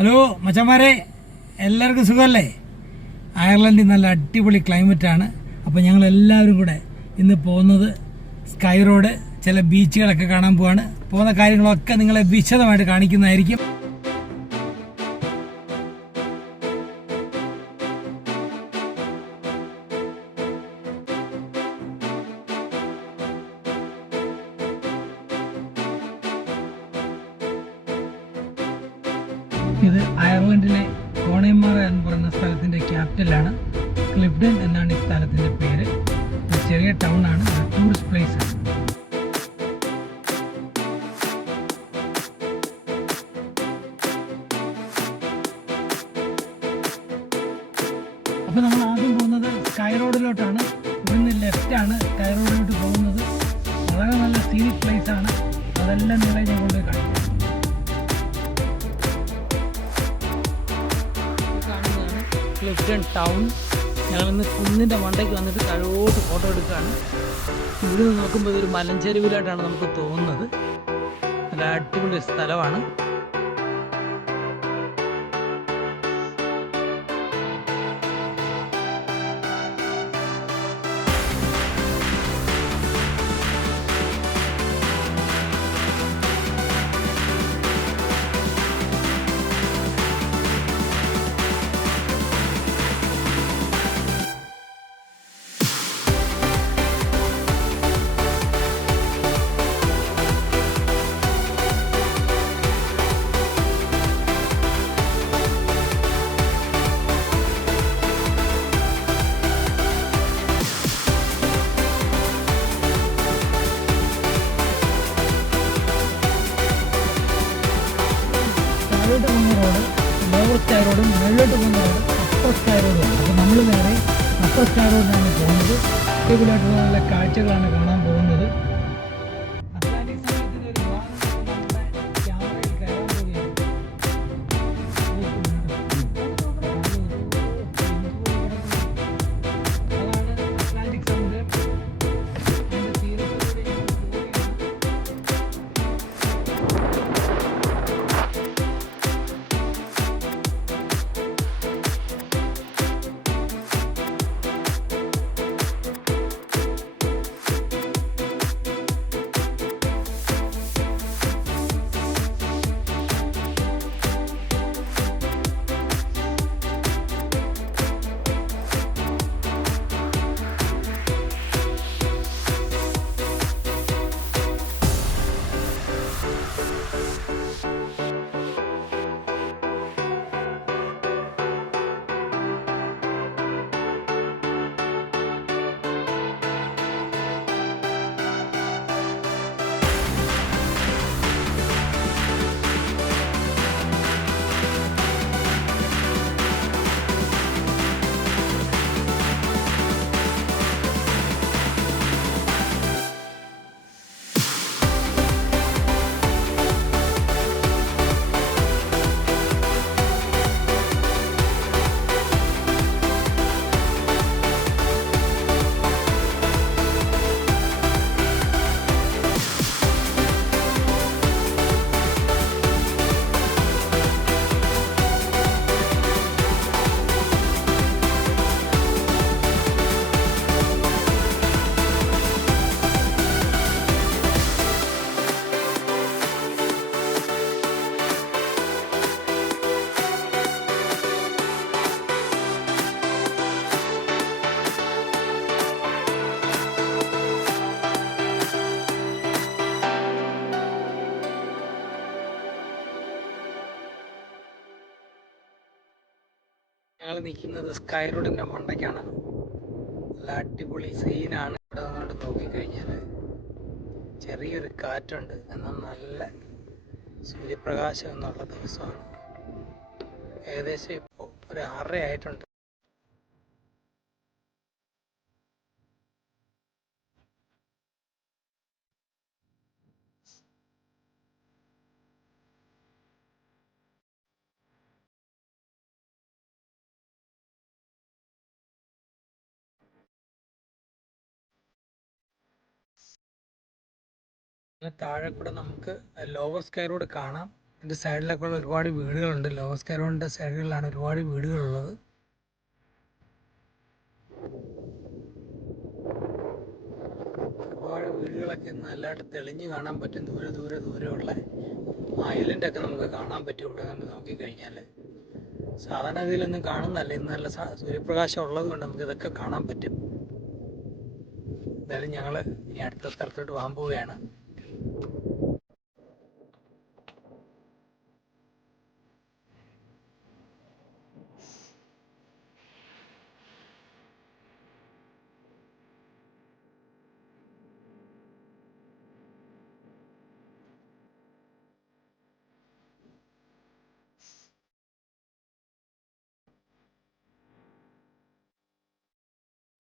Hello മച്ചന്മാരെ, എല്ലാവർക്കും സുഖമല്ലേ? അയർലൻഡിൽ നല്ല അടിപൊളി ക്ലൈമറ്റാണ്. അപ്പോൾ ഞങ്ങളെല്ലാവരും കൂടെ ഇന്ന് പോകുന്നത് സ്കൈ റോഡ്, ചില ബീച്ചുകളൊക്കെ കാണാൻ പോവാണ്. പോകുന്ന കാര്യങ്ങളൊക്കെ നിങ്ങളെ വിശദമായിട്ട് കാണിക്കുന്നതായിരിക്കും. ഇത് അയർലൻഡിലെ കോണയന്മാറ എന്ന് പറയുന്ന സ്ഥലത്തിൻ്റെ ക്യാപിറ്റലാണ്. ക്ലിഫ്ഡൻ എന്നാണ് ഈ സ്ഥലത്തിൻ്റെ പേര്. ഒരു ചെറിയ ടൗൺ ആണ്, ഒരു ടൂറിസ്റ്റ് പ്ലേസ് ആണ്. അപ്പോൾ നമ്മൾ ആദ്യം പോകുന്നത് സ്കൈ റോഡിലോട്ടാണ്. ഇവിടുന്ന് ലെഫ്റ്റാണ് സ്കൈ റോഡിലോട്ട് പോകുന്നത്. വളരെ നല്ല സീനിക് പ്ലേസ് ആണ്. അതെല്ലാം നിങ്ങളെ ഞാൻ കൊണ്ട് കാണിക്കും. Clifden town. ഞങ്ങളിന്ന് കുന്നിൻ്റെ മണ്ടയ്ക്ക് വന്നിട്ട് താഴോട്ട് ഫോട്ടോ എടുക്കുകയാണ്. ഇവിടെ നിന്ന് നോക്കുമ്പോൾ ഇതൊരു മലഞ്ചെരുവിലായിട്ടാണ് നമുക്ക് തോന്നുന്നത്. നല്ല അടിപൊളി സ്ഥലമാണ്. താഴോട്ട് പോകുന്ന റോഡ് ലോവർ സ്കൈ റോഡും, മുകളിലോട്ട് പോകുന്ന റോഡ് അപ്പർ സ്കൈ റോഡും. അപ്പോൾ നമ്മൾ നേരെ അപ്പർ സ്കൈ റോഡിനാണ് പോകുന്നത്. അടിപൊളിയായിട്ടുള്ള നല്ല കാഴ്ചകളാണ് കാണാൻ പോകുന്നത്. അറ്റ്ലാന്റിക് സമയത്തിൻ്റെ ഒരു ഭാഗം നമ്മുടെ ക്യാമറയിൽ കയറാൻ പോവുകയാണ്. അതാണ് അറ്റ്ലാന്റിക് സമുദ്രം. അതിൻ്റെ തീരത്തിലൂടെ ഞങ്ങൾ പോവുകയാണ്. ഞങ്ങൾ നിൽക്കുന്നത് സ്കൈ റോഡിൻ്റെ മണ്ടയ്ക്കാണ്. നല്ല അടിപൊളി സീനാണ്. ഇവിടെ അങ്ങോട്ട് നോക്കിക്കഴിഞ്ഞാൽ ചെറിയൊരു കാറ്റുണ്ട്, എന്നാൽ നല്ല സൂര്യപ്രകാശം എന്നുള്ള ദിവസമാണ്. ഏകദേശം ഇപ്പോൾ ഒരു 6:30 ആയിട്ടുണ്ട്. താഴെ കൂടെ നമുക്ക് ലോവർ സ്കൈ റോഡ് കാണാം. ഇതിൻ്റെ സൈഡിലൊക്കെ ഉള്ള ഒരുപാട് വീടുകളുണ്ട്. ലോവസ് കാരോണിൻ്റെ സൈഡുകളിലാണ് ഒരുപാട് വീടുകളുള്ളത്. ഒരുപാട് വീടുകളൊക്കെ നല്ലതായിട്ട് തെളിഞ്ഞ് കാണാൻ പറ്റും. ദൂരെയുള്ള ഐലൻഡൊക്കെ നമുക്ക് കാണാൻ പറ്റും ഇവിടെ നിന്ന് നോക്കിക്കഴിഞ്ഞാൽ. സാധാരണ ഇതിലൊന്നും കാണുന്നതല്ല. ഇന്ന് നല്ല സൂര്യപ്രകാശം ഉള്ളത് കൊണ്ട് നമുക്ക് ഇതൊക്കെ കാണാൻ പറ്റും. എന്തായാലും ഞങ്ങൾ ഇനി അടുത്ത സ്ഥലത്തോട്ട് പോകാൻ പോവുകയാണ്.